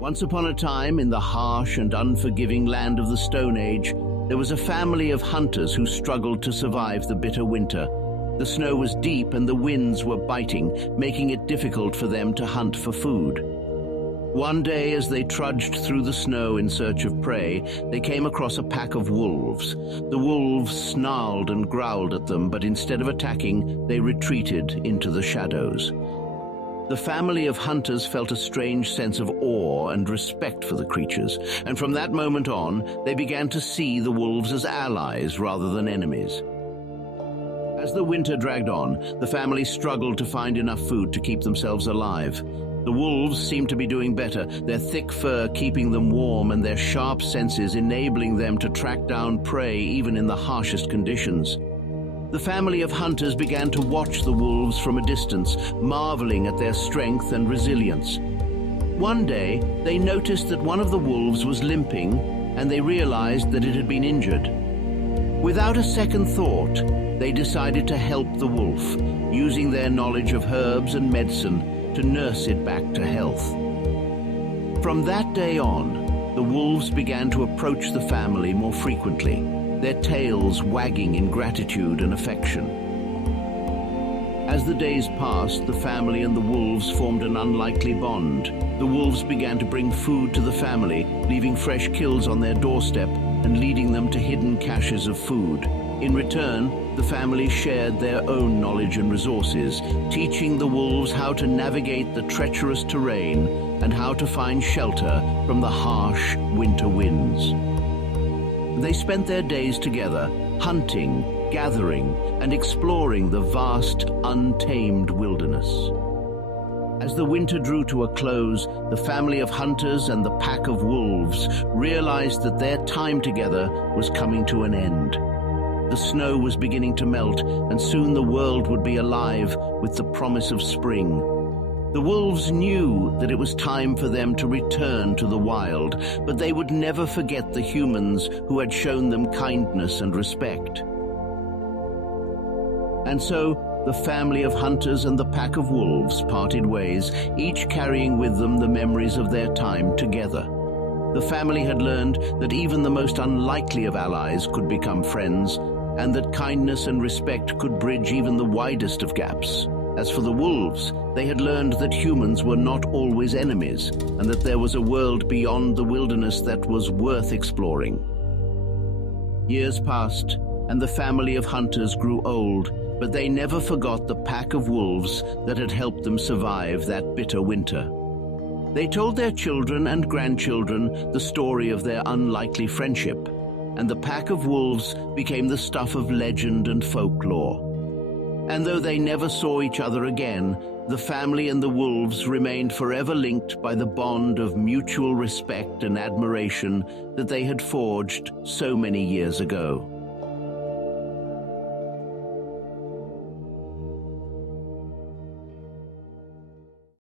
Once upon a time, in the harsh and unforgiving land of the Stone Age, there was a family of hunters who struggled to survive the bitter winter. The snow was deep and the winds were biting, making it difficult for them to hunt for food. One day, as they trudged through the snow in search of prey, they came across a pack of wolves. The wolves snarled and growled at them, but instead of attacking, they retreated into the shadows. The family of hunters felt a strange sense of awe and respect for the creatures, and from that moment on, they began to see the wolves as allies rather than enemies. As the winter dragged on, the family struggled to find enough food to keep themselves alive. The wolves seemed to be doing better, their thick fur keeping them warm and their sharp senses enabling them to track down prey even in the harshest conditions. The family of hunters began to watch the wolves from a distance, marveling at their strength and resilience. One day, they noticed that one of the wolves was limping, and they realized that it had been injured. Without a second thought, they decided to help the wolf, using their knowledge of herbs and medicine to nurse it back to health. From that day on, the wolves began to approach the family more frequently, their tails wagging in gratitude and affection. As the days passed, the family and the wolves formed an unlikely bond. The wolves began to bring food to the family, leaving fresh kills on their doorstep and leading them to hidden caches of food. In return, the family shared their own knowledge and resources, teaching the wolves how to navigate the treacherous terrain and how to find shelter from the harsh winter winds. They spent their days together, hunting, gathering, and exploring the vast, untamed wilderness. As the winter drew to a close, the family of hunters and the pack of wolves realized that their time together was coming to an end. The snow was beginning to melt, and soon the world would be alive with the promise of spring. The wolves knew that it was time for them to return to the wild, but they would never forget the humans who had shown them kindness and respect. And so, the family of hunters and the pack of wolves parted ways, each carrying with them the memories of their time together. The family had learned that even the most unlikely of allies could become friends, and that kindness and respect could bridge even the widest of gaps. As for the wolves, they had learned that humans were not always enemies, and that there was a world beyond the wilderness that was worth exploring. Years passed, and the family of hunters grew old, but they never forgot the pack of wolves that had helped them survive that bitter winter. They told their children and grandchildren the story of their unlikely friendship, and the pack of wolves became the stuff of legend and folklore. And though they never saw each other again, the family and the wolves remained forever linked by the bond of mutual respect and admiration that they had forged so many years ago.